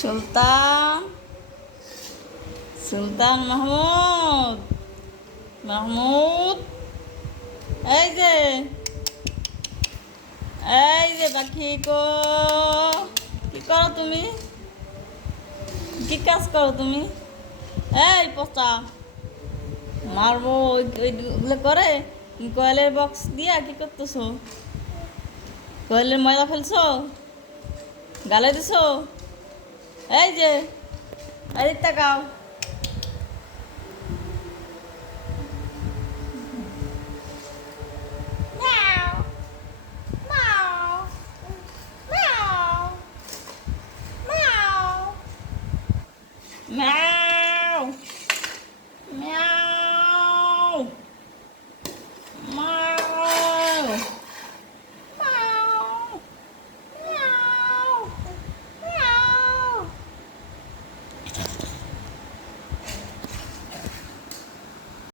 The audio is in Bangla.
সুলতান সুলতান মাহমুদ মাহমুদ এই যে পাখি কি করো তুমি? কি কাজ করো তুমি? এই পচা মারবো ওইগুলো করে। কয়েলের বক্স দিয়া কি করতেছো? কয়েলের ময়লা ফেলছো, গালে দিছো? এই যে এই তাকাও।